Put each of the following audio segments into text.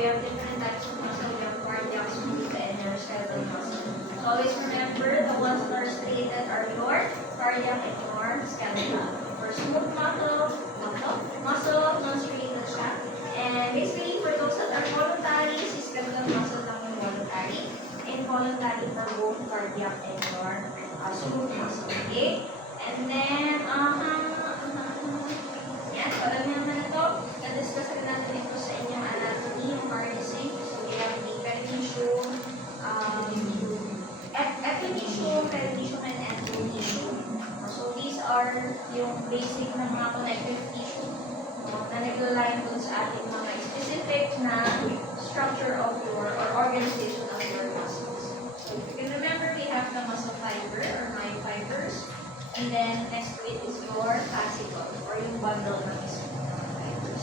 we have different types of muscle. We have cardiac, smooth, and neuroskeletal muscle. So always remember, the ones that are stated are your cardiac and your skeletal. For smooth muscle, non-striated siya. And basically, for those that are voluntary, si skeletal muscle lang yung voluntary. Involuntary for both cardiac and your smooth muscle. Okay? And then, yan, so alam niyo naman ito. Na-discuss natin ito sa inyong anatomy, yung harnessing. So we have the peritissue, epitissue, peritissue, and endothelium. So these are yung basic na mga connective tissue na naglaline dun sa ating mga specific na structure of your or organization of your muscles. So if you can remember, we have the muscle fiber or myofibers. And then, next to it is your fascicle, or yung bundle ng isang fibers.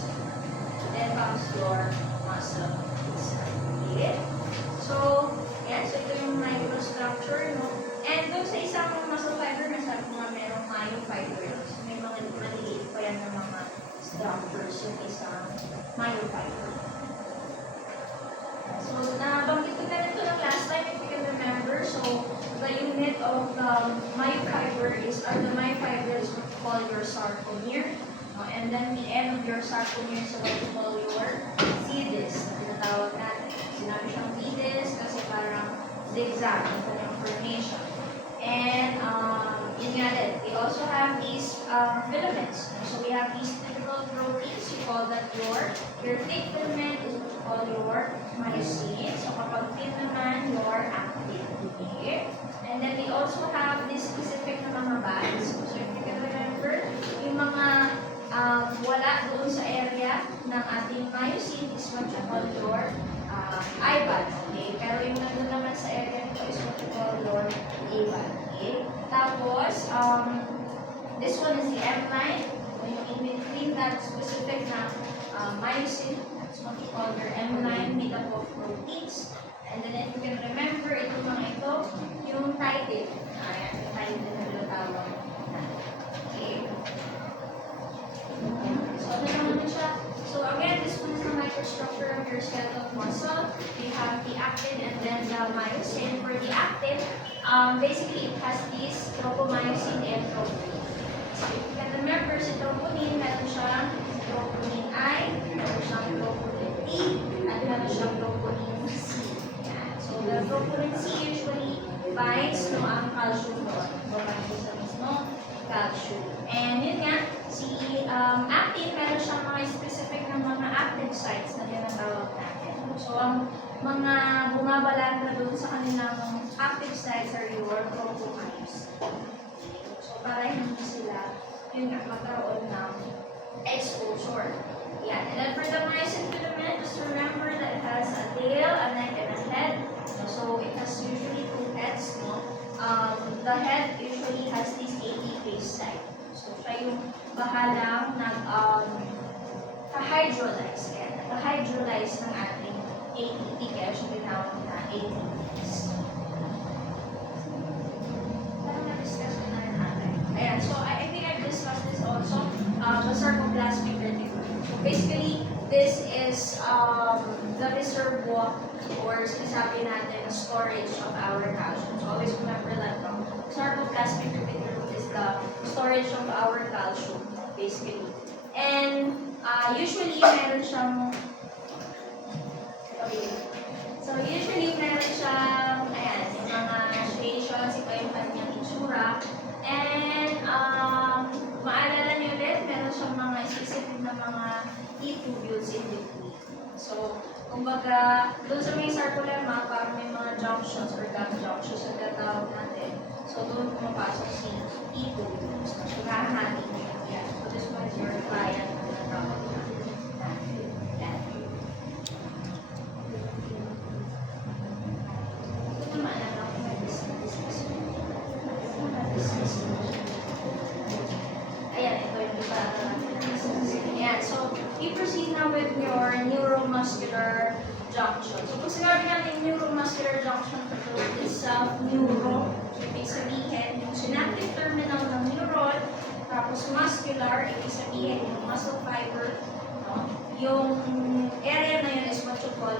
Then comes your muscle itself. Okay? So, yan. So, ito yung microstructure, no? And doon sa isang muscle fiber, nasabi ko nga merong myofibers. May mga maliliit pa yan ng mga structures yung isang myofiber. So, nabanggit ko na ito ng last time, if you can remember. So, the unit of the myofiber are the myofibers what we call your sarcomere. And then the end of your sarcomere is what we call your pseudus na tinatawag natin. Sinabi siyang pseudus kasi parang zigzag ang kanyang formation. And yun nga din, we also have these filaments. So we have these typical proteins. You call that your thick filament is what you call your myosin. So kapag thin naman, your actin. Okay? And then we also have this specific na mga bands. So if you can remember, yung mga wala doon sa area ng ating myosin is what you call your eye band. Okay? Pero yung nandun naman sa area nito is what you call your A band. Okay? Tapos, this one is the M-line. So yung in between that specific na myosin, that's what you call your M-line made up of proteins. And then if you can remember, itong mga ito, yung titin. Ayan, yung titin na tinatawag. Okay. So, ano naman siya? So, again, this one is the microstructure of your skeletal muscle. We have the actin and then the myosin. For the actin, basically, it has this tropomyosin and troponin. So, if you can remember, si troponin, meron siyang troponin I, meron siyang troponin T, at meron siyang troponin C. So, the troponin C usually binds no ang calcium doon. Babalik sa mismo calcium. And yun nga, si actin, meron siyang mga specific na mga active sites na tinatawag natin. So, ang mga bumabalan na doon sa kanilang active sites are your tropomyosin. So, para hindi sila yun nga magkaroon ng exposure. Yan. And then for the myosin filament, just remember that it has a tail, a neck, and a head. So it has usually two heads, no? The head usually has this ATP site. So siya yung bahalang nag-hydrolyze. Kaya nag-hydrolyze ng ating ATP. Kaya siya tinawag na ATPs. Parang na-discuss ko na rin natin. Ayan. So I think I've discussed this also. The sarcoplasmic reticulum. So basically, this is the reservoir or sinasabi natin na storage of our calcium. So always remember that the sarcoplasmic reticulum is the storage of our calcium, basically. And usually, meron siyang so usually, meron siyang ayan, yung mga striations, ito yung kanyang itsura. And maalala nyo ulit, meron siyang mga specific na mga T-tubules in between. So, kumbaga, doon sa may sarcolemma, parang may mga junctions or gap junctions na tatawag natin. So, doon pumapasok si T-tubules. So, hahati nyo yan. So, this one is your client na tatawag natin. Yan. Ito naman, ano ako may discuss. Ayan, ito yung iba natin. Ayan, so, we proceed now with your neuromuscular junction. So, kung sinabi natin neuromuscular junction, is neuro, ibig sabihin yung synaptic terminal ng neuron, tapos muscular, ibig sabihin yung muscle fiber, no? Yung area na yun is what you call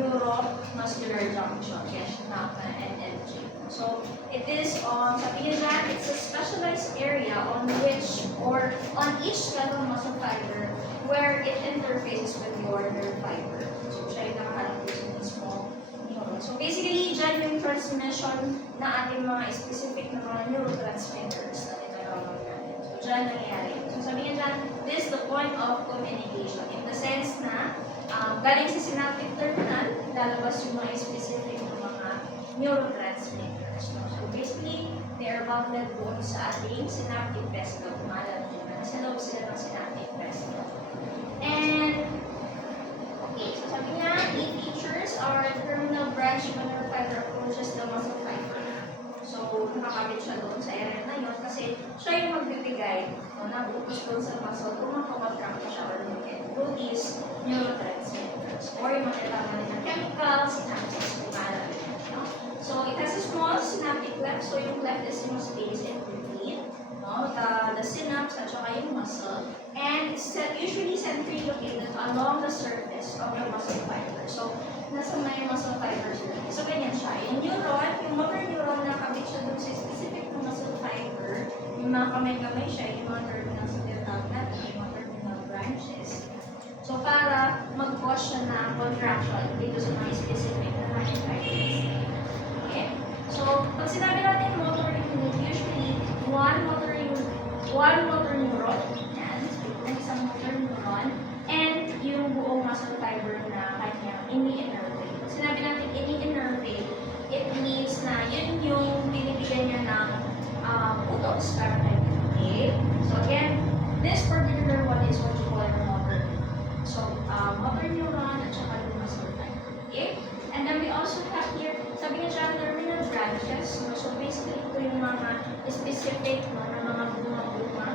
neuromuscular junction, yes, NMJ. So it is sabihin na, it's a specialized area on which or on each skeletal muscle fiber where it interfaces with your nerve fiber. So siya yung nakaharap po sa mismo neuron. So basically, dyan yung transmission na ating mga specific na mga neurotransmitters na tinatawag natin. So dyan nangyayari. So sabihin dyan, this is the point of communication in the sense na galing sa synaptic terminal, lalabas yung mga specific na mga neurotransmitters. No? So basically, they are bounded doon sa ating synaptic vesicle. Kumalat din na sa loob sila ng synaptic vesicle. And, okay, so sabi niya, key features are the terminal branch of nerve fiber approaches the muscle fiber. So, nakakabit siya doon sa area na yun kasi siya yung magbibigay na butos doon sa muscle kung makakontract siya or located through these neurotransmitters or yung mga tawag ng chemical synapses kumalat. No? So, it has a small synaptic cleft. So, yung cleft is yung space in between the synapse at saka yung muscle. And it's usually centrally located along the surface of the muscle fiber. So, nasa may muscle fibers yun. So, ganyan siya. Yung neuron, yung motor neuron na kabit siya doon sa specific na muscle fiber, yung mga kamay-kamay siya, yung mga terminals na tinatawag natin, yung mga terminal branches. So, para mag-cause siya na contraction dito sa mga specific na muscle fibers. Okay? So, pag sinabi natin motor unit, usually one motor neuron, yan, na isang motor neuron, and yung buong muscle fiber na kanyang ini-innervate. Pag sinabi natin ini-innervate, it means na yun yung binibigyan niya ng utos para tayo. Okay? So again, this particular one is what you call a motor neuron. So, motor neuron at saka yung muscle fiber. Okay? And then we also have here, sabi nga siya, terminal branches. No? So basically, ito yung mga specific na mga bunga-bunga.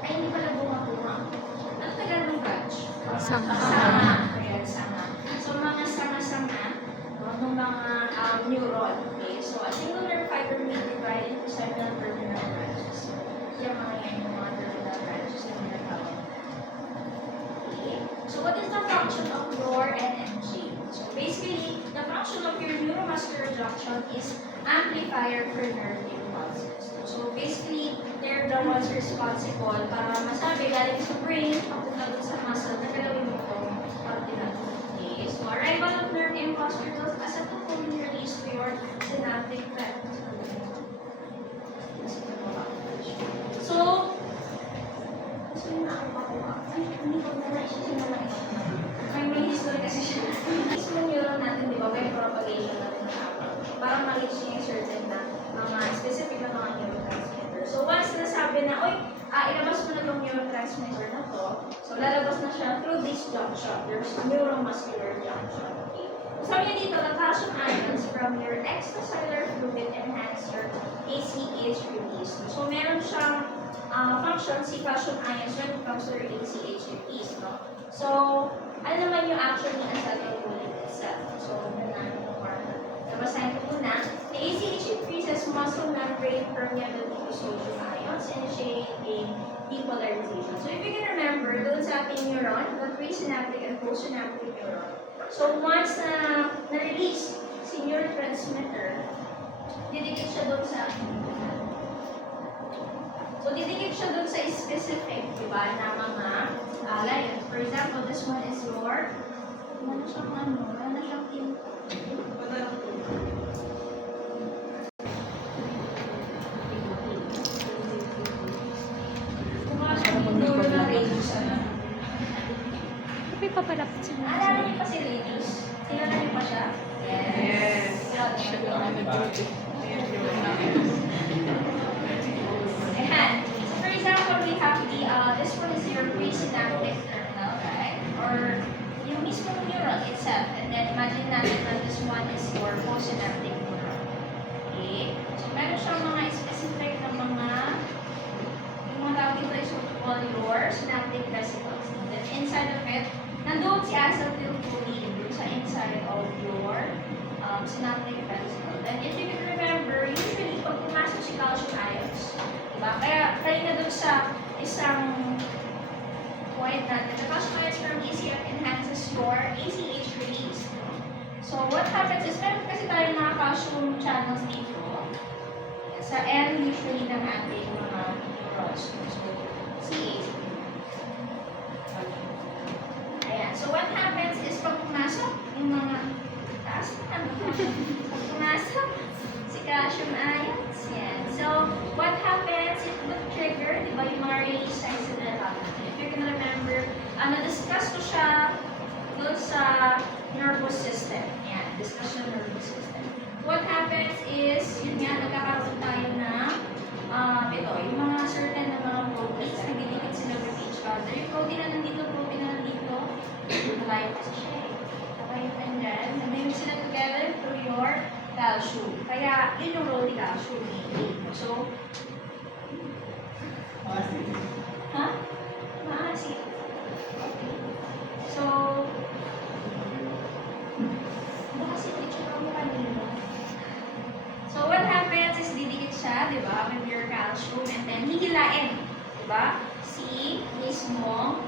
Ay, hindi pala bunga-bunga. Ano tagal ng branch? Sama. Ayan, sama. So mga sama-sama ng mga neuron. Okay? So a single nerve fiber may divide into several terminal branches. So, yung mga yan yung mga terminal branches na tinatawag. Okay? So what is the function of your NMJ? So basically, the function of your neuromuscular junction is amplifier for nerve impulses. So basically, they're the ones responsible para masabi galing sa brain, papunta doon sa muscle, na galawin mo itong parte na ito. Okay, so arrival of nerve impulse results as a component release to your synaptic cleft. So yun na ang pakuha. Ay, hindi ko na naisip na lang ito. May history kasi siya. Mismo neuron natin, di ba, may propagation natin na tawag. Para ma-reach niya yung certain na mga specific na mga neurotransmitter. So once nasabi na, oy, ilabas mo na itong neurotransmitter na to, so lalabas na siya through this junction. There's neuromuscular junction. Okay? So sabi niya dito, the calcium ions from your extracellular fluid enhance your ACH release. So meron siyang function si calcium ions when it comes to your ACH release. No? So, ano naman yung action ni acetylcholine itself? So, nabasahin ko muna. The ACH increases muscle membrane permeability to sodium ions, initiating depolarization. So, if you can remember, doon sa ating neuron, the presynaptic and postsynaptic neuron. So, once na na-release si neurotransmitter, didikit siya doon sa specific, diba, na mga lines. For example, this one is your, wala siyang team. May papalapit siya. Alala niyo pa si Ladies? Kilala niyo pa siya? Yes. Siya lang ang nag-duty. Ayan. So for example, we have the, this one is your presynaptic terminal, right? Or yung mismo neuron itself. And then imagine natin na this one is your postsynaptic neuron. Okay? So meron siyang mga specific na mga, yung mga tawag dito is what you call your synaptic vesicles. And then inside of it, nandoon si acetylcholine dun sa inside of your synaptic vesicle. And if you can remember, usually pag pumasok si calcium ions, diba? Kaya na dun sa isang point natin, the calcium ions from ECF enhances your ACH release. happens is, meron kasi tayo mga calcium channels dito. Sa end usually ng ating mga neurons. So, CA. Ayan. So, what happens is, pag pumasok yung mga taas na pag pumasok si calcium ions, yan. So, what happens, it would trigger, di ba, yung mga release signs na natin. If you can remember, na-discuss ko siya doon sa nervous system. Yan, discuss yung nervous system. What happens is, yun nga, nagkakaroon tayo ng, ito, yung mga certain na mga proteins, nagdidikit sila with each other. Yung protein na nandito, malayo kasi siya eh. Okay, and then, nandito sila together through your calcium. Kaya, yun yung role ni calcium. So, ha? Maasim. Okay. So, kasi picture mo kanina. So, what happens is didikit siya, di ba, with your calcium, and then hihilain, di ba, si mismo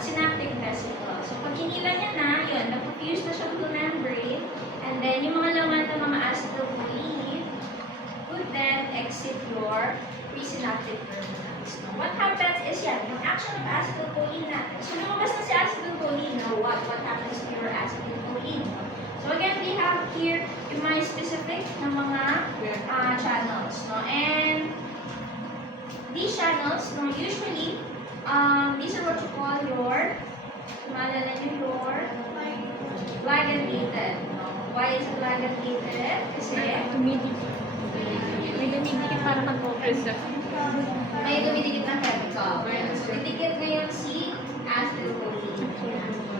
synaptic vesicle. So, pag hinila niya na, yun, na-fuse na siya to membrane, and then yung mga laman ng mga acetylcholine would then exit your presynaptic terminals. Now, what happens is yan, yung action of acetylcholine natin. So, lumabas na si acetylcholine. Now, what happens to your acetylcholine? So, again, we have here yung mga specific na mga channels. No? And these channels, no, usually, these are what you call your, maalala nyo, your ligand-gated. No? Why is it ligand-gated? Kasi Tumidikit. May dumidikit para mag-focus. may dumidikit na chemical. So, didikit ngayon si acetylcholine.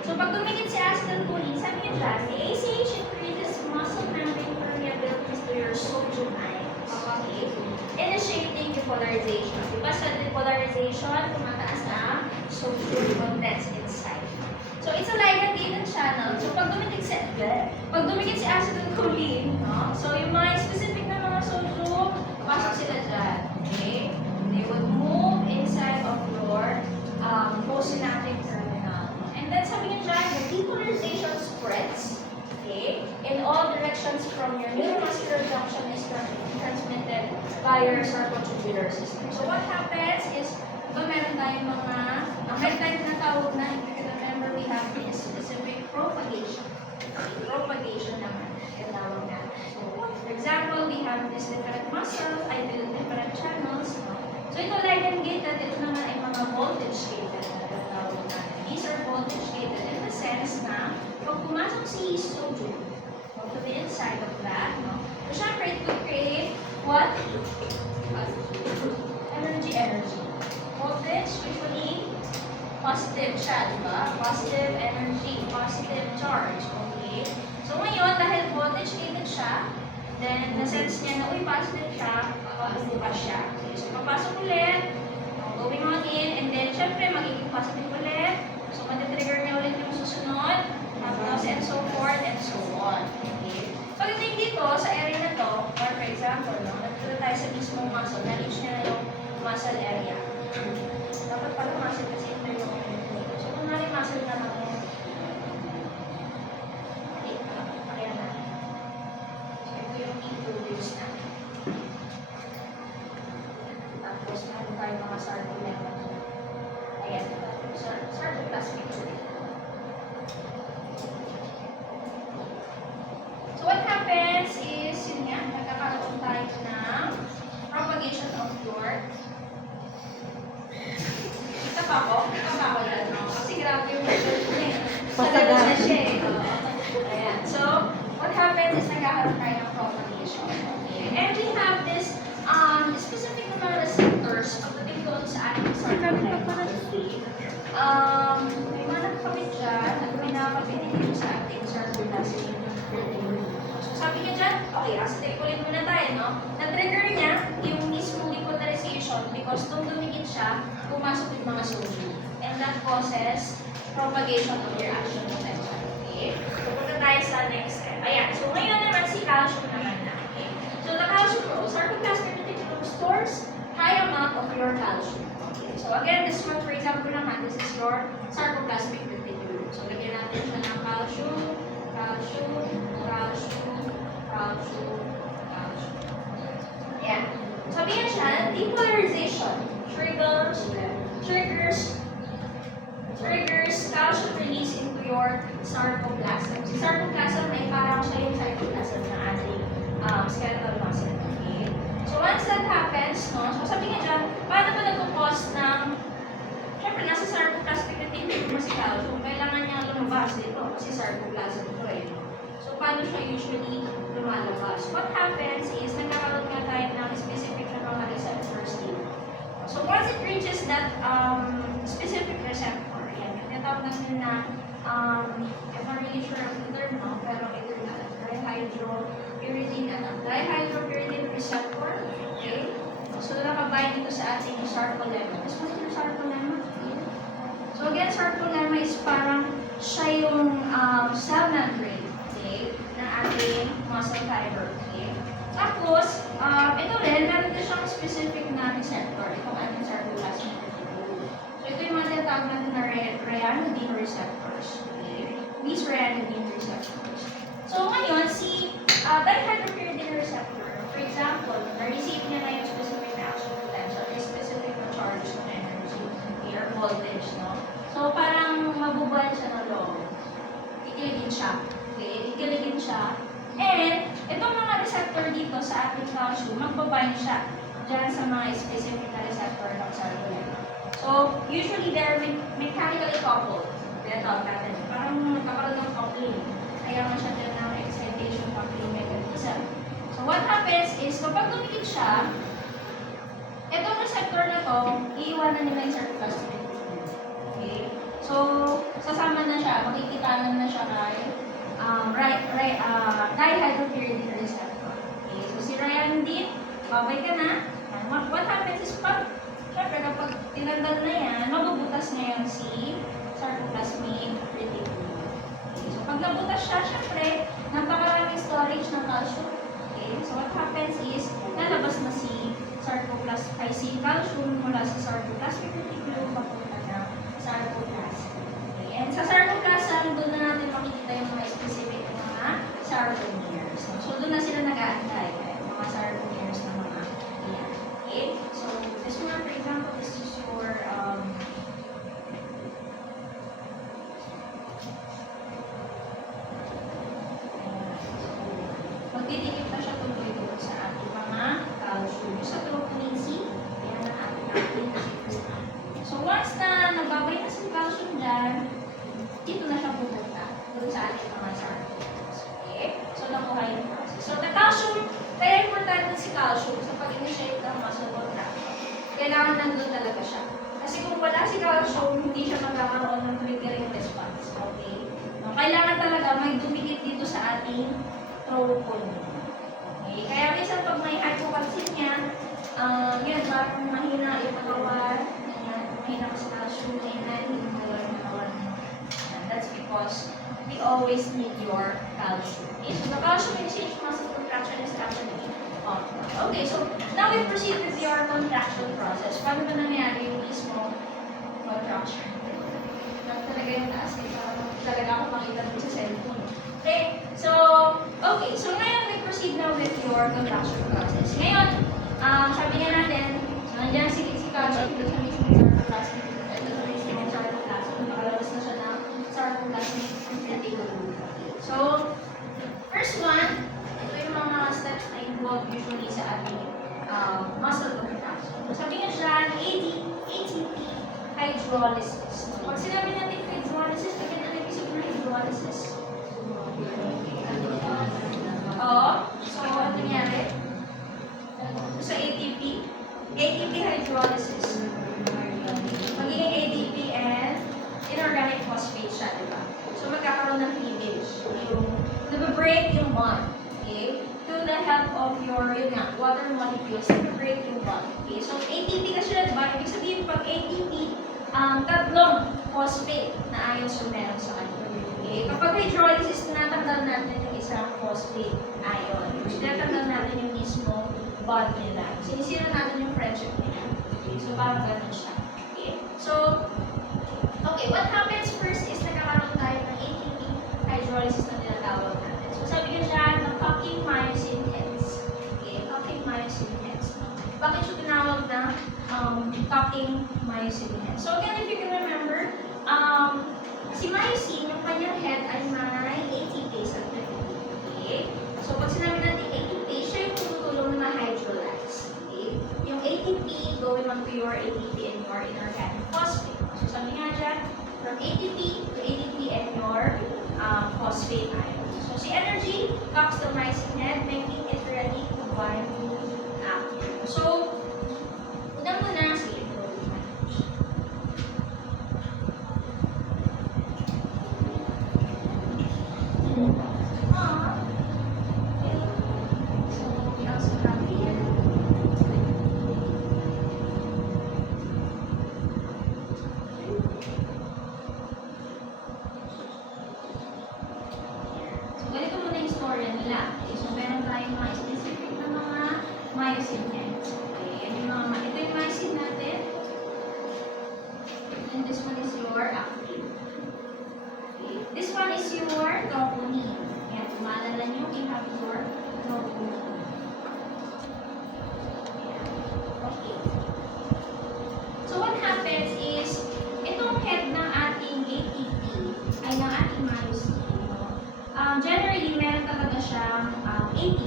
So, pag dumikit si acetylcholine, sabi niyo dyan, the ACH increases muscle membrane permeabilities to your sodium ions. Okay? Initiating depolarization. Diba sa depolarization, tumataas ang sodium contents inside. So, it's a ligand-gated channel. So, pag dumikit si acetylcholine, no? So, yung mga specific na mga sodium, pasok sila dyan. Okay? They would move inside of your postsynaptic terminal. And then, sabi nga dyan, the depolarization spreads, okay, in all directions from your neuromuscular junction is transmitted by your sarcotubular system. So, what happens is, meron tayong mga, meron tayong tinatawag na, if you can remember, we have this specific propagation. Propagation naman, yung tawag natin. So, for example, we have these different muscles, different channels. So, ito ligand-gated, ito naman ay mga voltage-gated na tinatawag natin. These are voltage-gated in the sense na, pag pumasok si sodium, to the inside of that, no? So, syempre, it will create what? Energy. Voltage, usually, positive siya, di ba? Positive energy, positive charge, okay? So, ngayon, dahil voltage-gated siya, then, na-sense niya na, uy, positive siya, bukas siya. Okay, so, papasok ulit, going on in, and then, syempre, magiging positive ulit. So, matitrigger niya ulit yung susunod, tapos, and so forth, and so on. Okay? Pagdating dito, sa area na to, or for example, no, nagturo tayo sa mismong muscle, na-reach niya na yung muscle area. Dapat pala muscle kasi ito yung so, kung nari muscle na lang yun, ayan na. So, ito yung introduce na. Tapos, meron tayo mga sarcolemma. Ayan. Sarcoplasmic. So, what happens is, yun nga, nagkakaroon tayo ng propagation of your Kita pa ako yan, no? Kasi grabe yung result ko eh. Sagad na siya eh. Ayan. So, what happens is nagkakaroon tayo ng propagation. Okay? And we have this specific number of receptors pagdating doon sa ating sarcolemma. May mga nakakabit dyan at may nakakabit dito sa ating sarcoplasmic reticulum. So, sabi niya dyan, okay, acetate ulit muna tayo, no? Na-trigger niya yung mismo depolarization because nung dumikit siya, pumasok yung mga sodium. And that causes propagation of your action potential. Okay? So, punta tayo sa next step. Ayan. So, ngayon naman si calcium naman na. Okay? So, the calcium role, sarcoplasmic reticulum stores high amount of your calcium. Okay? So, again, this one, for example naman, this is your sarcoplasmic reticulum. So, lagyan natin siya ng calcium, calcium, calcium, triggers calcium release into your sarcoplasm. Si sarcoplasm ay parang siya yung cytoplasm ng ating skeletal muscle. Okay? So once that happens, no, so sabi nga dyan, paano ba nag-cause ng, syempre nasa sarcoplasmic reticulum si calcium, kailangan niya lumabas dito kasi sarcoplasm ito eh. So paano siya usually lumalabas? What happens is, nagkakaroon nga tayo ng specific na mga receptors dito. So once it reaches that specific receptor, yan, tinatawag natin na, I'm not really sure of the term, no? Pero ito na, dihydropyridine receptor, okay? So nakabind ito sa ating sarcolemma. Mas ano yung sarcolemma? So again, sarcolemma is parang siya yung cell membrane, okay, na ating muscle fiber, okay? Tapos, ito rin, meron din siyang specific na receptor, itong ating sarcoplasmic reticulum. So ito yung mga tinatawag natin na ryanodine receptors, okay? These ryanodine receptors. So ngayon, si dihydropyridine receptor, for example, na-receive niya na yung specific na action potential, yung specific na charge ng energy, or voltage, no? So parang mabubuan siya ng loob. Ikiligin siya. Okay? Ikiligin siya. And, itong mga receptor dito sa ating calcium, magbabind siya dyan sa mga specific na receptor ng sarcolemma. So, usually they're mechanically coupled. Tinatawag natin. Parang nagkakaroon ng coupling. Kaya nga siya din ng excitation coupling mechanism. So, what happens is, kapag dumikit siya, itong receptor na to, iiwanan nila yung sarcoplasmic reticulum. Okay? So, sasama na siya, makikitanan na siya kay dihydropyridine receptor. Okay, so si ryanodine, babay ka na. What happens is syempre kapag tinanggal na yan, mabubutas ngayon si sarcoplasmic reticulum. Okay, so pag nabutas siya, syempre, napakaraming storage ng calcium. Okay, so what happens is, lalabas na si calcium mula sa sarcoplasmic reticulum papunta na sarcoplasm. Okay, and sa sarcoplasm, doon na natin makikita yung mga specific na mga sarcomeres. So, doon na sila nag-aantay, mga sarcomeres na mga yan. Okay? So, this one, for example, this is your magdidikit na siya tuloy doon sa ating mga calcium. Sa troponin C, yan ang ating active. So, once na nagbabay na si calcium dyan, dito na siya pupunta doon sa ating mga sarcomeres. Okay? So, nakuha yung process. So, the calcium, kaya important si calcium sa pag-initiate ng muscle contraction. Kailangan nandun talaga siya. Kasi kung wala si calcium, hindi siya magkakaroon ng triggering response. Okay? No, kailangan talaga may dumikit dito sa ating troponin. Okay? Kaya minsan pag may hypocalcemia, yun, parang mahina yung katawan, mahina kasi calcium, mahina yung katawan. That's because we always need your calcium. Okay, so the calcium initiation muscle contraction is actually optimal. Okay, so now we proceed with your contraction process. Paano ba nangyari yung mismo contraction? Talaga yung taas eh. Talaga ako makita dun sa cellphone. Okay, so ngayon we proceed now with your contraction process. Ngayon, sabi nga natin, so nandiyan si calcium dito sa mismo sarcoplasmic. Ito sa mismo sarcoplasmic. Nakalabas na siya ng sarcoplasmic reticulum. So, first one, ito yung mga steps na involved usually sa ating muscle contraction. So, sabi nga siya, ATP hydrolysis. Pag sinabi natin hydrolysis, again, ano yung isip na hydrolysis? Oo. So, ano nangyari? Sa ATP hydrolysis. Magiging ADP and inorganic phosphate siya, di ba? So, magkakaroon ng cleavage. Yung, nag-break yung bond. Okay? To the help of your, water molecules, nag-break yung bond. Okay? So, ATP kasi siya, di ba? Ibig sabihin, pag ATP, tatlong phosphate na ions yung meron sa kanya. Okay? Kapag hydrolysis, tinatanggal natin yung isang phosphate ion. Tinatanggal natin yung mismo bond nila. Sinisira natin yung friendship nila. Okay? So, parang ganun siya. Okay? So, okay, what happens first is nagkakaroon tayo ng ATP hydrolysis na tinatawag natin. So, sabi ko dyan, ng fucking myosin heads. Okay, fucking myosin heads. Bakit siya tinawag na ating myosin head. So again, if you can remember, si myosin, yung kanyang head ay may ATPase at okay? So pag sinabi natin ATP, siya yung tumutulong na hydrolyze. Okay? Yung ATP going on to your ATP and your inorganic phosphate. So sabi nga dyan, from ATP to ATP and your phosphate ion. So si energy comes the myosin head, making it ready to bind to actin. So, unang muna si myosin heads. Okay, ito yung myosin natin. And this one is your actin. Okay. This one is your troponin. Ayan, kung maalala nyo, we have your troponin. Ayan. Okay. So what happens is, itong head ng ating ATP ay ng ating myosin. Generally, meron talaga siyang ATP.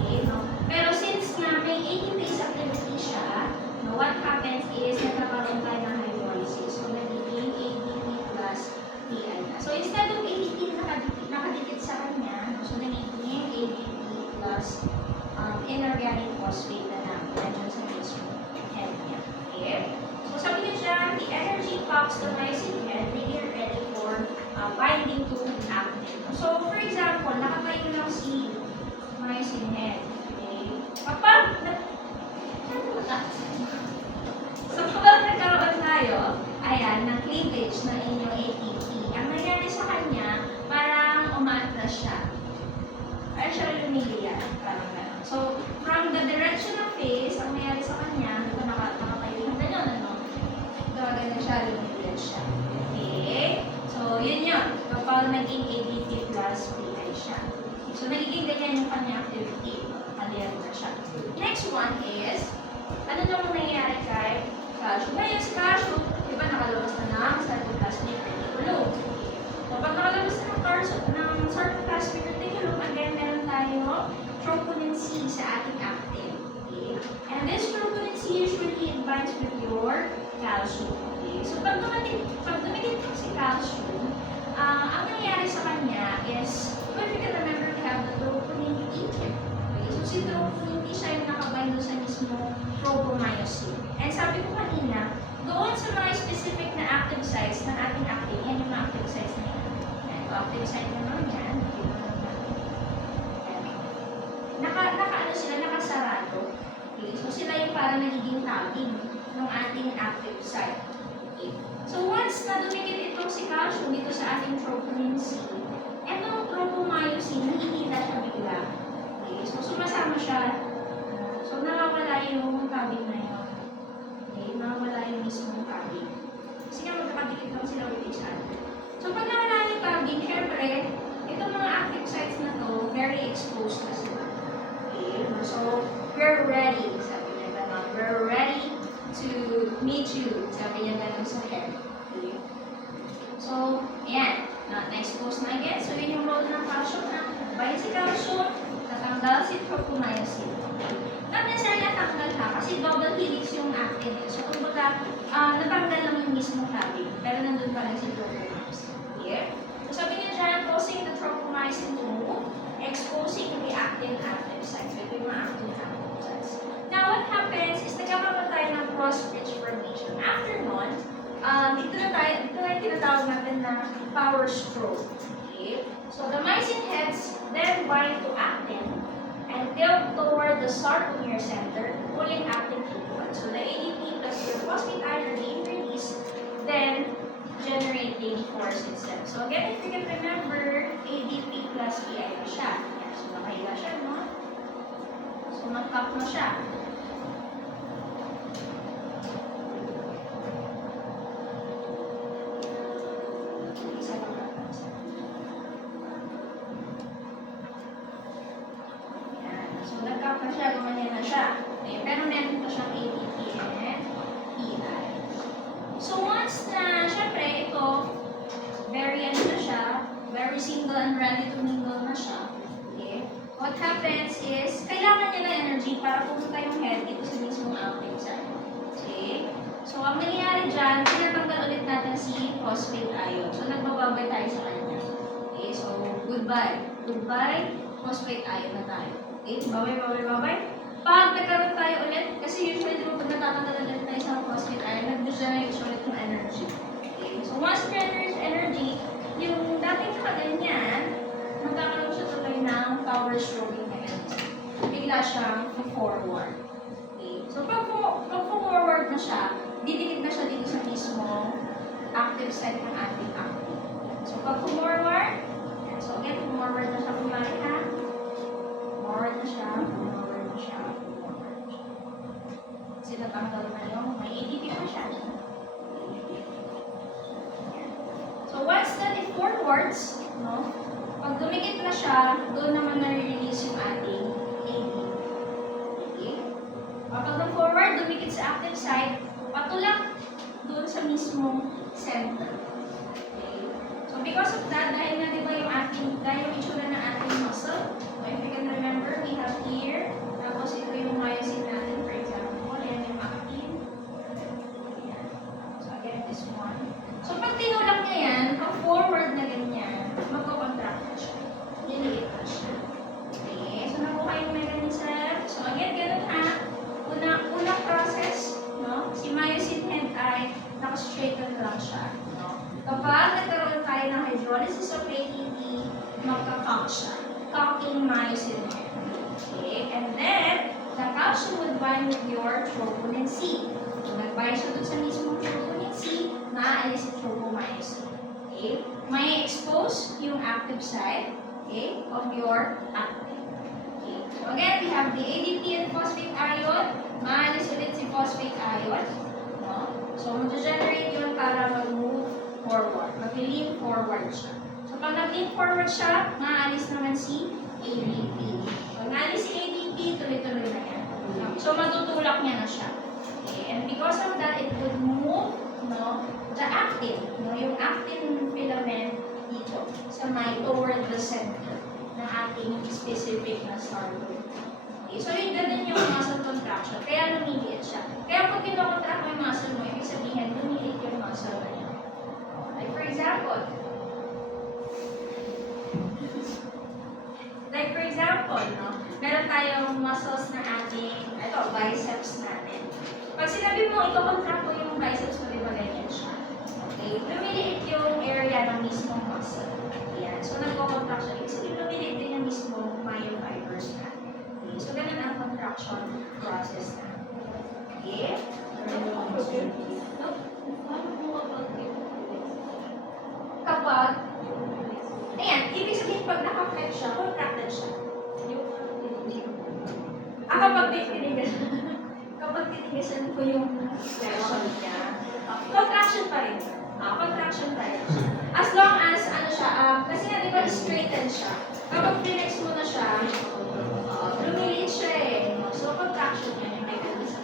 Okay, no? Pero since nga may ATPase activity siya, no, what happens is nagkakaroon tayo ng hydrolysis. So, nagiging ATP plus PI na. So, instead of ATP nakadikit sa kanya, so nagiging ATP plus inorganic phosphate na nandiyan sa mismo head niya. Okay? So, sabi niya dyan, the energy packs the myosin head, making it ready for binding to actin. So, for example, nakatayo lang si myosin head. Kapag nagkaroon tayo, ayan, ng cleavage ng inyong ATP, ang nangyari sa kanya, parang umaatras siya. Parang siya lumiliyan. Parang gano'n. So, from the direction of phase, ang nangyari sa kanya, ito nakatayo yung gano'n, ano? Ito, gano'n siya, lumiliyan siya. Okay? So, yun yun. Kapag naging ATP plus PI siya. So, nagiging ganyan yung kanya activity. Kaliyan na siya. Next one is, ano naman nangyayari kay calcium? Ngayon, si calcium, diba nakalabas na ng sarcoplasmic reticulum. So, pag nakalabas na ng sarcoplasmic reticulum, again, meron tayo troponin C sa ating actin. Okay? And this troponin C usually it binds with your calcium. Okay? So, pag dumikit si calcium, ang nangyayari sa kanya is, if you can remember, we have the troponin E. So, si troponin T siya yung nakabind doon sa mismo tropomyosin. And sabi ko kanina, doon sa mga specific na active sites ng ating actin, yan yung mga active sites na yan. Yan, yung active site naman yan. Naka-ano sila, nakasarado. Okay, so, sila yung parang nagiging tagging ng ating active site. Okay. So, once na dumikit itong si calcium dito sa ating troponin C, etong tropomyosin, nahihila siya bigla. So, sumasama siya. So, nawawala yung tabbing na yun. Okay? Nawawala yung mismong tabbing. Kasi nga magkakadikit lang sila with each other. So, pag nawala yung tabbing, syempre, itong mga active sites na to, very exposed na sila. Okay? So, we're ready. Sabi niya gano'n. We're ready to meet you. Sabi niya gano'n sa head. Okay? So, ayan. Na-expose na again. So, yun yung role ng calcium. Bayan si calcium, natanggal si tropomyosin. Not necessarily natanggal ha, kasi double helix yung actin. So, kumbaga, natanggal lang yung mismong tabbing, pero nandun pa rin si tropomyosin. Here. So, sabi niya dyan, causing the tropomyosin to move, exposing the actin active sites. So, ito yung mga actin active sites. Now, what happens is nagkakaroon tayo ng cross-bridge formation. After nun, ito na yung tinatawag natin na power stroke. Okay? So, the myosin heads then bind to actin and tilt toward the sarcomere center, pulling actin inward. So, the ADP plus your phosphate ion are being released, then generating force itself. So, again, if you can remember, ADP plus PI na siya. Yan. So, nakahila siya, no? So, nag-cup na siya. Nag-cup na siya, gumanyan na siya. Okay, pero meron pa siyang ATP and PI. single and ready to mingle na siya, okay, what happens is, kailangan niya ng energy para pumunta yung head dito sa mismong active site. Okay? So, ang nangyayari dyan, tinatanggal ulit natin si phosphate ion. So, nagbababay tayo sa kanya. Okay? So, goodbye. Goodbye, phosphate ion na tayo. Okay? Babay. Pag nagkaroon tayo ulit, kasi usually diba pag natatanggal ulit tayo sa phosphate ion, nag-generate ulit ng energy. Okay? So, once generate energy, yung dating nakaganyan, magkakaroon siya tuloy ng power stroking mechanism. Bigla siyang forward. Okay? So, pag forward na siya, didikit na siya dito sa mismong active site ng ating active. So, pag forward, so again, forward na siya kumari ha. Forward na siya. Kasi natanggal na yung may ADP pa siya. So, once that it forwards, no, pag dumikit na siya, doon naman na-release yung ating ADP. Okay? Kapag na-forward, dumikit sa active site, patulak doon sa mismong center. Okay? So, because of that, dahil na diba yung itsura ng ating muscle, so if you can remember, we have here, tapos ito yung myosin natin, for example, and yung actin. Ayan. So, again, this one. So, pag tinulak niya yan, pag forward na ganyan, magko-contract na siya. Liliit na siya. Okay? So, nakuha yung mechanism. So, again, ganun ha. Unang process, no? Si myosin head ay naka-straighten lang siya. No? Kapag nagkaroon tayo ng hydrolysis of ATP, magka-cock siya. Cocking myosin head. Okay? And then, the calcium would bind with your troponin C. So, nag-bind siya dun sa mismong troponin C, maaalis yung tropomyosin. Okay? May expose yung active site, okay, of your actin. Okay? So, again, we have the ADP and phosphate ion. Maalis ulit si phosphate ion. No? So, mag-generate yun para mag-move forward. Mag-lean forward siya. So, pag nag-lean forward siya, maalis naman si ADP. Pag naalis si ADP, tuloy-tuloy na yan. So, matutulak niya na siya. Okay? And because of that, it would move, no, the actin, no, yung actin filament dito, sa toward the center ng ating specific na sarcoma. Okay, so yung ganun yung muscle contraction, kaya lumiliit siya. Kaya pag kinokontract mo yung muscle mo, ibig sabihin, lumiliit yung muscle na yun. Like for example, no, meron tayong muscles na ating, ito, biceps natin. Pag sinabi mo, ito-contract mo yung biceps mo, di ba ganyan siya? Okay, lumiliit yung area ng mismong muscle. Ayan, so nagko-contract siya. Ibig sabihin, lumiliit din yung mismong myofibers natin. So, ganun ang contraction process na. Okay? Kapag, ayan, ibig sabihin pag naka-flex siya, contracted siya. Kapag tinigasan ko yung flexion niya, contraction pa rin. Contraction pa rin siya. As long as, ano siya, kasi nga diba straighten siya. Kapag flex mo na siya, lumiliit siya eh. So, contraction yan yung mechanism.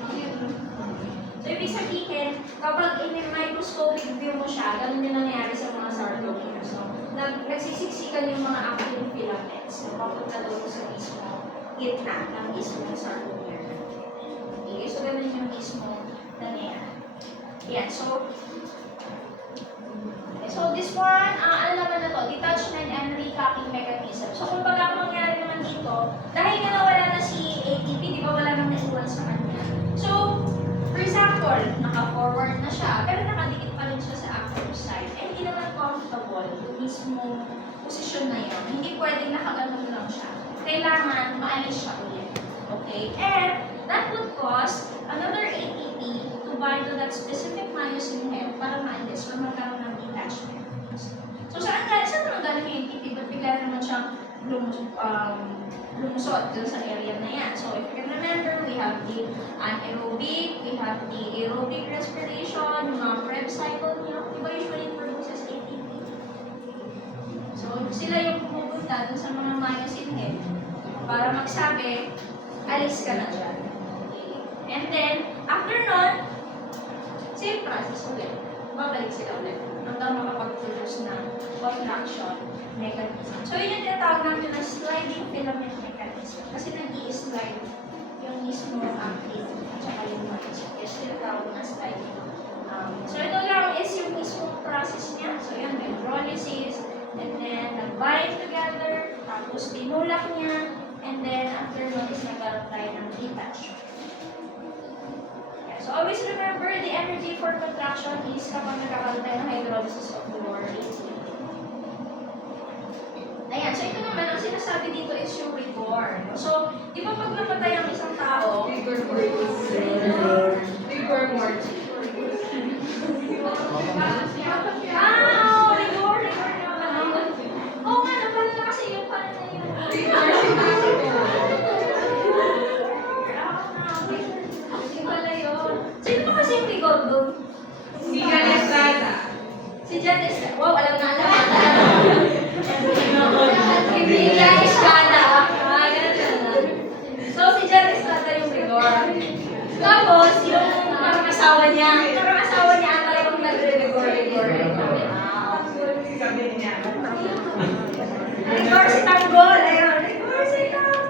So, ibig sabihin, kapag in-microscopic view mo siya, ganun din nangyayari sa mga sarcomere. So, nagsisiksikan yung mga actin filaments. So, papunta doon sa mismo gitna ng mismo sarcomere. Okay, so ganun yung mismo nangyayari. Yan, so, this one, ano naman na to? Detachment and recocking mechanism. So, kung baga ang mangyari naman dito, dahil nga nawala na si ATP, di ba wala nang naiwan sa kanya. So, for example, naka-forward na siya, pero nakadikit pa rin siya sa active site. Eh, hindi naman comfortable yung mismo posisyon na yun. Hindi pwedeng nakaganon lang siya. Kailangan maalis siya ulit. Okay? And that would cause another ATP to bind to that specific myosin head para maalis or magkaroon ng detachment. So, saan naman galing yung ATP? Ba't bigla naman siyang lumusot dun sa area na yan? So, if you can remember, we have the anaerobic, we have the aerobic respiration, yung mga Krebs cycle niyo. Diba usually produces ATP? So, sila yung pumupunta dun sa mga myosin head para magsabi, alis ka na dyan. Okay. And then, after nun, same process ulit. babalik sila ulit hanggang makapag-produce ng contraction mechanism. So yun yung tinatawag natin na sliding filament mechanism. Kasi nag-i-slide yung mismo actin at saka yung mice. Yes, tinatawag na sliding. So ito lang is yung mismo process niya. So yun, hydrolysis, and then nag-bind together, tapos binulak niya, and then after nun is nagkaroon tayo ng detachment. Yeah, so always remember, the energy for contraction is kapag nagkakaroon tayo ng hydrolysis of the lower ATP. Ayan, so ito naman, ang sinasabi dito is yung rigor. So, di ba pag namatay ang isang tao, Rigor mortis. Rigor mortis. rigor naman. Oo nga, napalala kasi yung parang na yun. Kasi pala yun. Sino ba kasi yung rigor doon? Si Ganesada. Si Janice. Wow, alam na alam. Hindi niya iskada. Ganun na. So, si Janice Estrada yung rigor. Tapos, yung parang asawa niya ata yung nagre-rigor. Rigor si Tanggol. Ayun, rigor si Tanggol.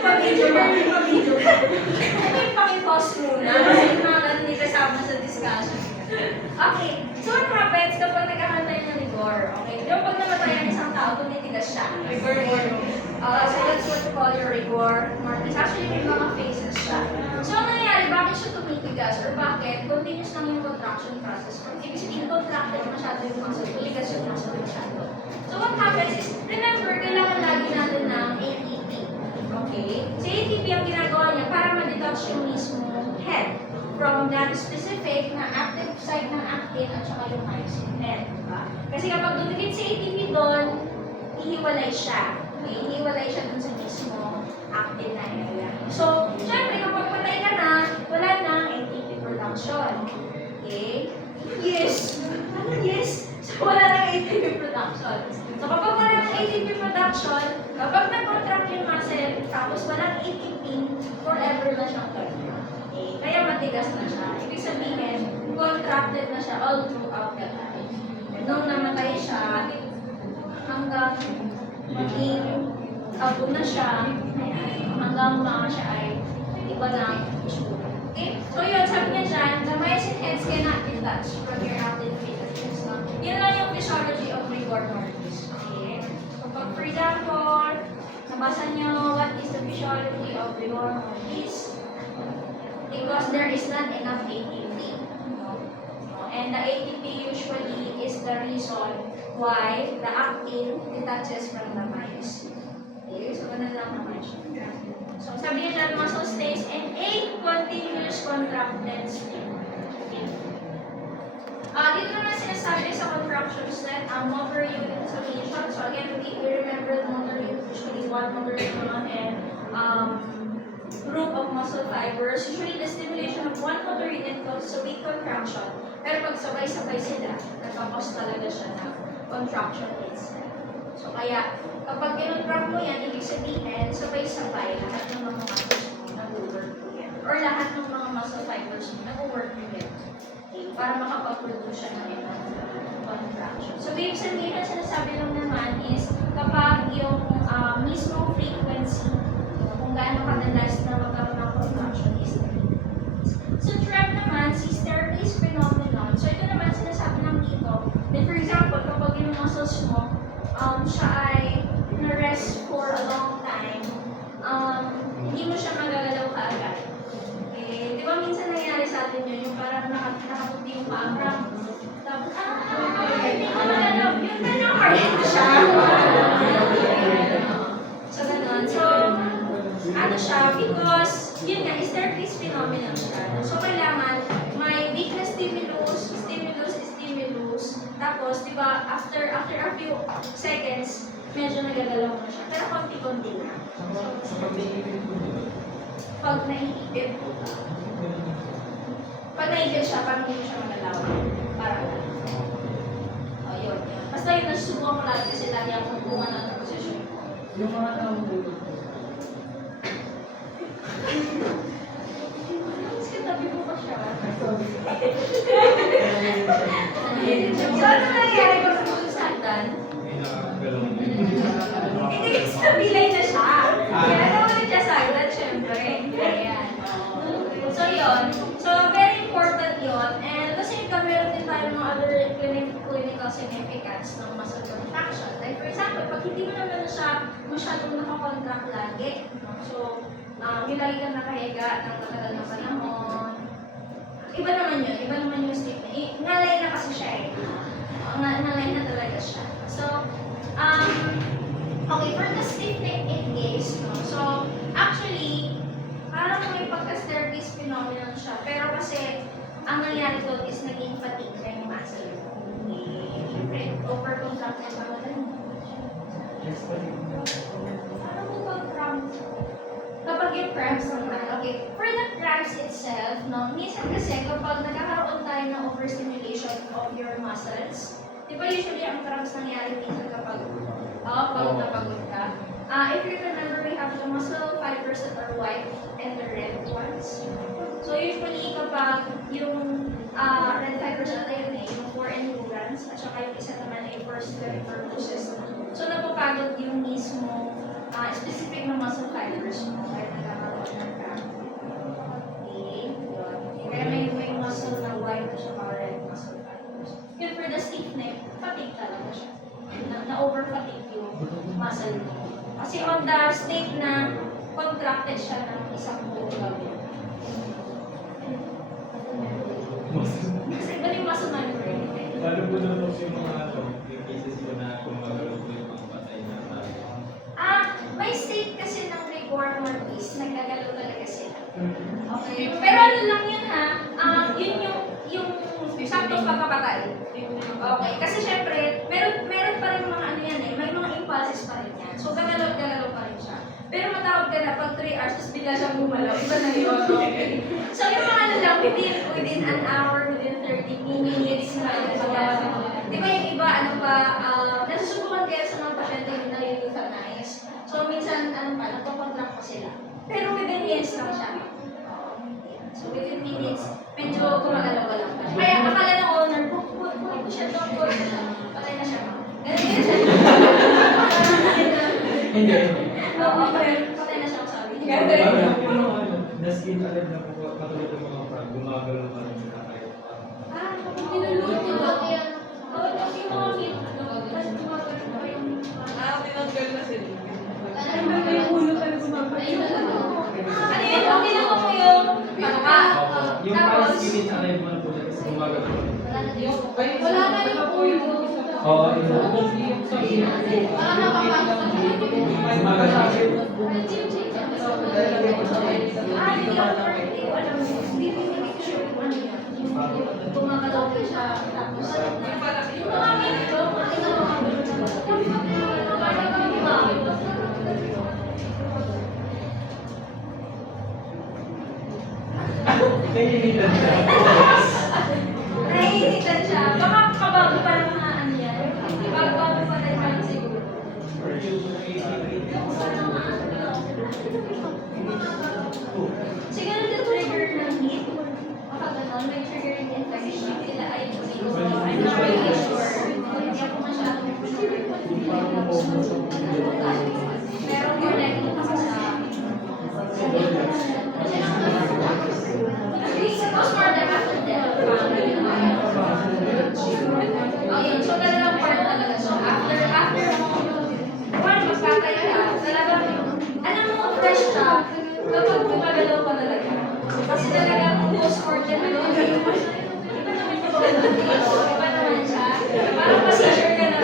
Pag-video. Ito yung pakipause muna. Kasi yung mga ganun hindi kasama sa discussion. Okay, so what happens kapag nagkakantay ng rigor? Okay, yung pag namatay ang isang tao, tumitigas siya. Rigor mortis. So that's what you call your rigor mortis. Actually, may mga phases siya. So, ang nangyayari, bakit siya tumitigas? Or bakit? Continuous lang yung contraction process. Kung ibig sabihin, contracted masyado yung muscle, tuligas yung muscle masyado. So, what happens is, remember, kailangan lagi natin ng ATP. Okay? So, ATP ang ginagawa niya para ma-detach yung mismo head from that specific na active site ng actin at saka yung myosin head. Diba? Kasi kapag dumikit si ATP doon, hihiwalay siya. Okay? Hihiwalay siya dun sa mismo actin na area. So, syempre, kapag patay ka na, wala nang ATP production. Okay? Yes! Ano yes? So, wala nang ATP production. So, kapag wala nang ATP production, kapag nag-contract yung muscle, tapos walang ATP, forever na siyang ganun. Okay? Kaya matigas na siya. Ibig sabihin, contracted na siya all throughout the time. Nung namatay siya, hanggang maging abo na siya, hanggang mga siya ay iba na ang itsura. Okay? So yun, sabi niya dyan, the myosin heads cannot detach from your actin filaments. So, yun lang yung physiology of rigor mortis. Okay? So, pag for example, nabasa niyo what is the physiology of rigor mortis? Because there is not enough ATP. No? And the ATP usually is the reason why the actin detaches from the myosin. Okay, so ganun lang naman siya. So sabi niya dyan, muscle stays in 8 continuous contracted state. Okay. Dito naman sinasabi sa contraction set, motor unit summation. So again, we remember the motor unit, usually one motor neuron and group of muscle fibers. Usually the stimulation of one motor unit causes a weak contraction. Pero pag sabay-sabay sila, nagkakos talaga siya ng contraction itself. So kaya, kapag kinontract mo yan, ibig sabihin, sabay-sabay, lahat ng mga muscles mo nag-work together. Or lahat ng mga muscle fibers mo nag-work together. Okay, para makapag-produce siya ng enough contraction. So ibig sabihin, ang sinasabi lang naman is, kapag yung mismong frequency, kung gaano kadalas na magkaroon ng contraction is so trap naman, si staircase phenomenon. So ito naman sinasabi ng dito, that for example, kapag yung muscles mo, siya ay na-rest for a long time, hindi mo siya magagalaw kaagad. Okay? Di ba minsan nangyari sa atin yun, yung parang nakapunti yung paa, tapos, hindi ko magalaw. Yung gano'n, siya. So, gano'n. So, ano siya, because, yun nga, staircase phenomenon siya. So, kailangan, may weakness stimulus, tapos, di ba, after a few seconds, medyo nagagalaw na siya. Pero konti-konti na. Pag naiipit, siya, parang hindi siya magalaw. Parang lang. O, yun. Basta yun, nasusubukan ko lagi kasi lagi akong bunga ng posisyon ko. Yung mga tao dito. So, ano nangyayari pag sumusundan? Hindi, stabilay na siya. Kaya naman siya sagdan, syempre. Ayan. So, yun. So, very important yun. And at the same time, meron din tayo ng other clinical significance ng muscle contraction. Like, for example, pag hindi mo naman siya masyadong nakakontract lagi, no? So, yung lagi kang nakahiga ng matagal na panahon, iba naman yun. Iba naman yung state na. Ngalay na kasi siya eh. Ngalay na talaga siya. So, okay, for the stiff neck in case, no? So, actually, parang may pagka-staircase phenomenon siya. Pero kasi, ang nangyari doon is naging fatigue na yung muscle. Siyempre, over-contract na ba wala mo? Ano mo ba cramps? Kapag yung cramps naman, okay, for the cramps itself, no, minsan kasi kapag nagkakaroon tayo ng overstimulation of your muscles, di ba usually ang cramps nangyari minsan kapag pagod na pagod ka. If you remember, we have the muscle fibers that are white and the red ones. So usually kapag yung red fibers na tayo yung 4 endurance at saka yung isa naman ay first purposes. So napapagod yung mismo specific na muscle fibers mo kaya nagkakaroon ng cramp. Okay, yun. Kaya may muscle na white at saka red muscle fibers. Yun for the stiff neck, fatigue talaga siya. Na-over-fatigue yung muscle mo. Kasi on the state na contracted siya ng isang buong gabi. Kasi iba yung muscle memory. Lalo po na yung mga yung cases ko na kumagalaw po yung mga patay na tayo. May state kasi ng rigor mortis, nagkagalaw talaga sila. Okay. Pero ano lang yun ha, yun yung saktong pagkapatay. Okay. Kasi syempre, meron pa rin mga ano yan eh, may mga impulses pa rin yan. So gagalaw pa rin siya. Pero matawag ka na pag 3 hours, tapos bigla siyang gumalaw, iba na yun. Okay. So yung mga ano lang, within an hour, within 30 minutes na yun. Di ba yung iba, ano pa, nasusubukan kaya sa mga pasyente yung nai-euthanize. So minsan, ano pa, nagpakontract pa sila. Pero within minutes lang siya. So within minutes, medyo gumagalaw-galaw pa siya. Kaya akala ng owner, put siya doon, patay na siya. Ganun yun siya. Hindi. Oo, patay na siya, sabi. The skin agad na po katulad ng mga frog, gumagalaw pa rin sila kayo. Niluluto lang yan. Oo, kasi yung mga meat, kasi gumagalaw pa yung... Tinanggal na sila. May ulo pa yung gumagalaw. Ano yun? Okay lang mo yung... Yung parang skin alive man po dyan, gumagalaw. Wala na yung ulo. Oo, yun. Wala na papasok na yung Gumagalaw. hindi ako alam mo, hindi ko sure kung ano yan. Gumagalaw din siya, tapos yung mga medyo, Nahihilitan siya. nahihilitan siya. Baka kabago pa lang mga ano yan. Bago pa tayo lang siguro. Siguro the trigger ng heat, baka gano'n, may triggering infection. Sila ay siguro, I'm not really sure. Hindi ako masyadong sure. Pero more likely kasi sa most more than after death. Okay, so talagang part talaga. So after one, magpatay ka, talagang, alam mo, fresh ka, kapag gumagalaw ka talaga. Kasi talagang post-mortem, ano, iba naman yung iba naman siya. Parang pa-seizure ka na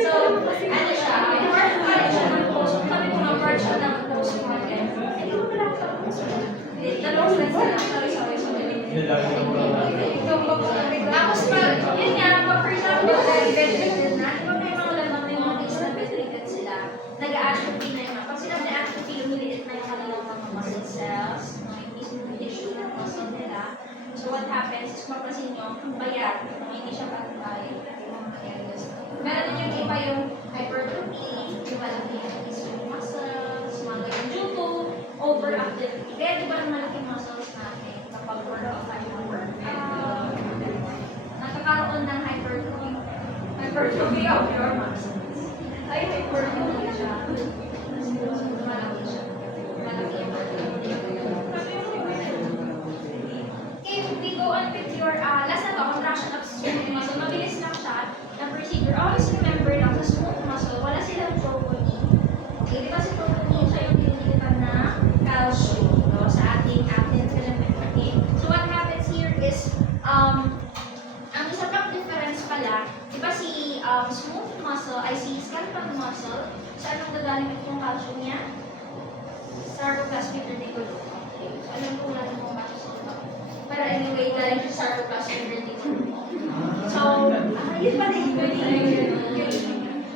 So, ano siya, part siya ng sabi ko nga, part siya ng post-mortem. Hindi ko pala sa dalawang slides na lang, sorry. Tapos pag, yun nga, pag for example, bedridden na, di ba may mga lamang na yung mga case na bedridden sila, nag-atrophy na yung, pag sila na-atrophy, lumiliit na yung kanilang mga muscle cells, yung mismo tissue ng muscle nila. So what happens is, mapasin nyo, bayat, hindi siya pantay, yung mga areas. Meron din yung iba yung hypertrophy, yung malaki yung muscles, mga ganyan, due to overactivity. Kaya di ba ang malaking muscles natin, hypertrophy of your muscles. Ay, hypertrophy siya. Malaki siya. Malaki yung okay, we go on with your last na to, contraction of smooth muscle. Mabilis lang siya na procedure. Always remember lang, sa smooth muscle, wala silang troponin. Okay, di ba si troponin siya yung pinilitan na calcium, no, sa ating filament. Okay, so what happens here is, ang isa pang difference pala, di ba si smooth muscle ay si skeletal muscle, sa anong gagaling itong calcium niya? Sarcoplasmic reticulum. Okay, so alam ko natin kung bakit ito. Pero anyway, galing siya sa sarcoplasmic reticulum. So, yun pa din.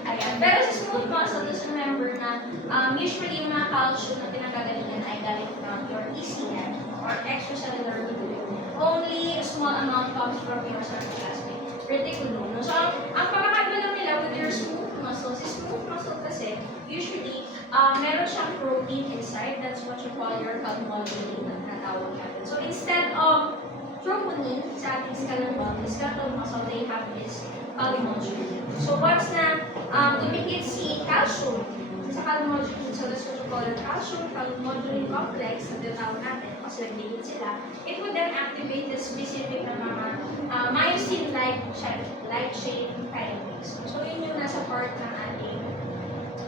Ayan. Pero sa smooth muscle, just remember na usually yung mga calcium na pinagagalingan ay galing from your ECM or extracellular fluid. Only a small amount comes from your sarcoplasmic reticulum. No? So, ang pagkakaiba lang nila with your smooth muscle, si smooth muscle kasi, usually, meron siyang protein inside. That's what you call your calmodulin na tawag natin. So, instead of troponin sa ating skeletal muscle, they have this calmodulin. So, once na dumikit si calcium sa calmodulin, so that's what you call the calcium-calmodulin complex na tinatawag natin kasi nagdikit sila, it would then activate the specific na mga myosin-like chain kinase. So, yun yung nasa part ng ating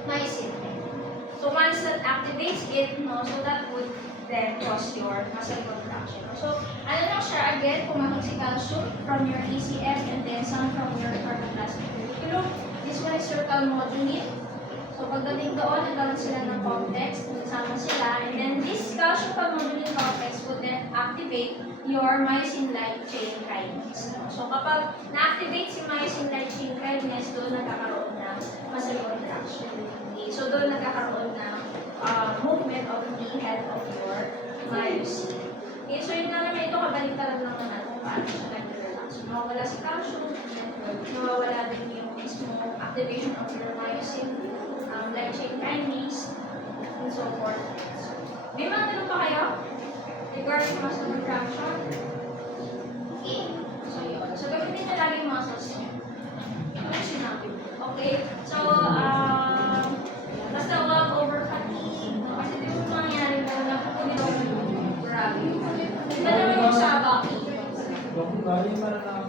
myosin. So, once that activates it, no, so that would then cause your muscle contraction. So, ano lang siya, again, pumatok si calcium from your ECM and then some from your sarcoplasmic reticulum. This one is your calmodulin. So, pagdating doon, nagkaroon sila ng complex, nagsama sila, and then this calcium-calmodulin complex would then activate your myosin-like chain kinase. So, kapag na-activate si myosin-like chain kinase, doon nagkakaroon ng muscle contraction. Okay, so, doon nagkakaroon ng movement of the head of your myosin. Okay, so yun lang naman ito, kabaliktaran lang naman kung paano siya nag-relax. So, nawawala si calcium, nawawala din yung mismo activation of your myosin, light chain kinase, and so forth. So, may mga tanong pa kayo regarding muscle contraction? Okay, so yun. So, gamitin na lagi yung muscles niyo. Ano yung sinabi? Okay, so, basta wag over fatigue. Kasi di mo mangyari na nakukulit ako. Grabe. Iba naman yung sa baki. Kung galing para na